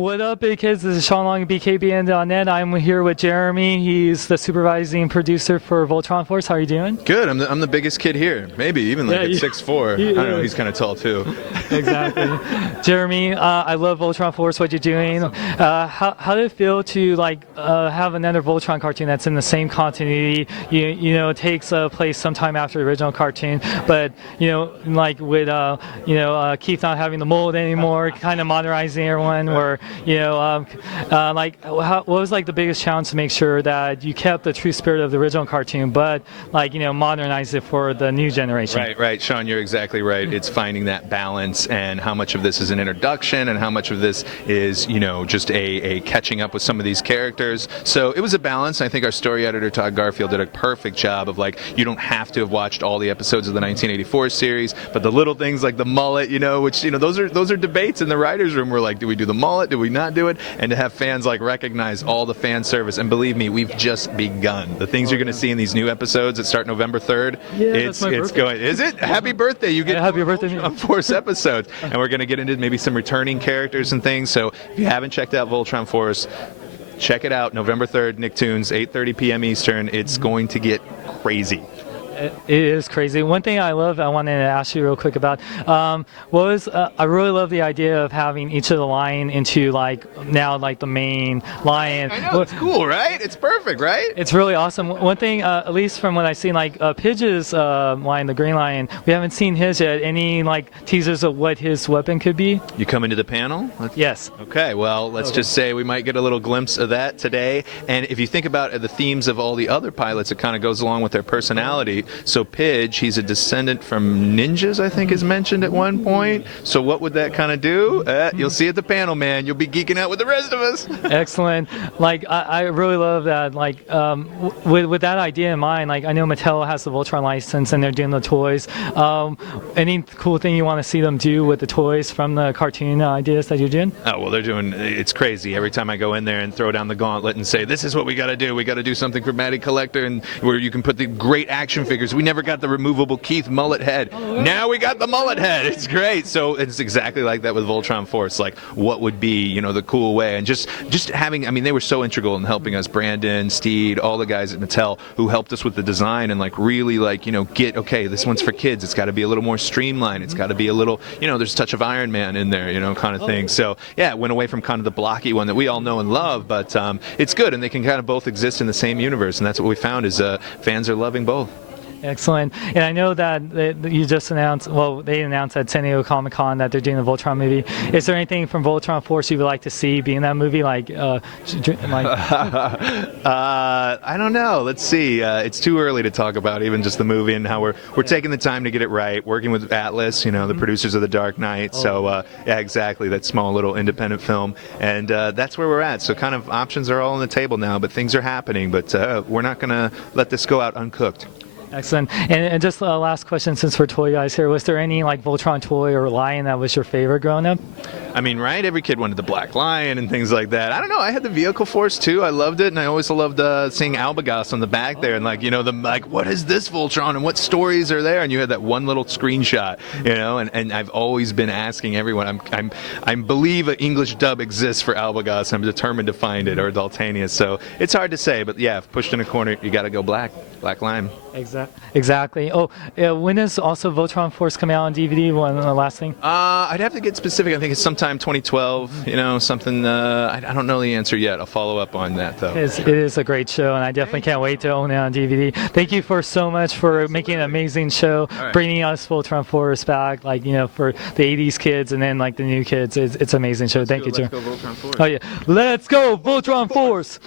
What up, big kids? This is Sean Long, BKBN.net. I'm here with Jeremy. He's the supervising producer for Voltron Force. How are you doing? Good. I'm the biggest kid here. Maybe even like at 6'4". I don't know. He's kind of tall too. Exactly. Jeremy, I love Voltron Force. What you're doing. Awesome. How did it feel to have another Voltron cartoon that's in the same continuity? You know, it takes place sometime after the original cartoon, but with Keith not having the mold anymore, kind of modernizing everyone. Or what was the biggest challenge to make sure that you kept the true spirit of the original cartoon, but modernize it for the new generation? Right, Sean, you're exactly right. It's finding that balance and how much of this is an introduction and how much of this is just a catching up with some of these characters. So it was a balance. I think our story editor Todd Garfield did a perfect job of you don't have to have watched all the episodes of the 1984 series, but the little things like the mullet, which those are debates in the writers' room. We're do we do the mullet? Do we not do it? And to have fans recognize all the fan service, and believe me, we've just begun. The things you're going to see in these new episodes that start November 3rd, it's going. Is it? Happy birthday! You get happy birthday on Force episodes, and we're going to get into maybe some returning characters and things. So if you haven't checked out Voltron Force, check it out. November 3rd, Nicktoons, 8:30 p.m. Eastern. It's going to get crazy. It is crazy. One thing I wanted to ask you real quick about, was I really love the idea of having each of the lion into the main lion. I know, it's cool, right? It's perfect, right? It's really awesome. One thing, at least from what I've seen, Pidge's lion, the green lion, we haven't seen his yet. Any teasers of what his weapon could be? You coming to the panel? Yes. Okay, well, let's just say we might get a little glimpse of that today. And if you think about the themes of all the other pilots, it kind of goes along with their personality. So Pidge, he's a descendant from ninjas, I think is mentioned at one point. So what would that kind of do? You'll see at the panel, man. You'll be geeking out with the rest of us. Excellent. I really love that. With that idea in mind, I know Mattel has the Voltron license and they're doing the toys. Any cool thing you want to see them do with the toys from the cartoon ideas that you're doing? Oh, well, they're doing, it's crazy. Every time I go in there and throw down the gauntlet and say, this is what we got to do. We got to do something for Matty Collector, and where you can put the great action figures. We never got the removable Keith mullet head. Oh, now we got the mullet head. It's great. So it's exactly like that with Voltron Force. What would be, the cool way? And just having, they were so integral in helping us. Brandon, Steed, all the guys at Mattel who helped us with the design and really get, okay, this one's for kids. It's got to be a little more streamlined. It's got to be a little, there's a touch of Iron Man in there, kind of thing. So yeah, it went away from kind of the blocky one that we all know and love, but it's good, and they can kind of both exist in the same universe, and that's what we found is fans are loving both. Excellent. And I know that you just announced, they announced at San Diego Comic-Con that they're doing a Voltron movie. Is there anything from Voltron Force you would like to see be in that movie? I don't know. Let's see. It's too early to talk about even just the movie and how we're taking the time to get it right, working with Atlas, the producers of The Dark Knight. So, yeah, exactly. That small little independent film. And that's where we're at. So kind of options are all on the table now, but things are happening. But we're not going to let this go out uncooked. Excellent. And just the last question, since we're toy guys here, was there any Voltron toy or lion that was your favorite growing up? Right? Every kid wanted the Black Lion and things like that. I don't know. I had the Vehicle Force too. I loved it, and I always loved seeing Albagos on the back there, and what is this Voltron and what stories are there? And you had that one little screenshot, and I've always been asking everyone. I believe an English dub exists for Albagos. I'm determined to find it, or Daltanius. So it's hard to say, but yeah, if pushed in a corner, you got to go Black Lion. Exactly. Oh, when is also Voltron Force coming out on DVD? One last thing. I'd have to get specific. I think it's sometime 2012. Something. I don't know the answer yet. I'll follow up on that though. It is a great show, and I definitely can't wait to own it on DVD. Thank you so much for making an amazing show, bringing us Voltron Force back. For the '80s kids and then the new kids. It's an amazing show. Thank you, Joe. Let's go Voltron Force. Oh yeah, let's go Voltron Force.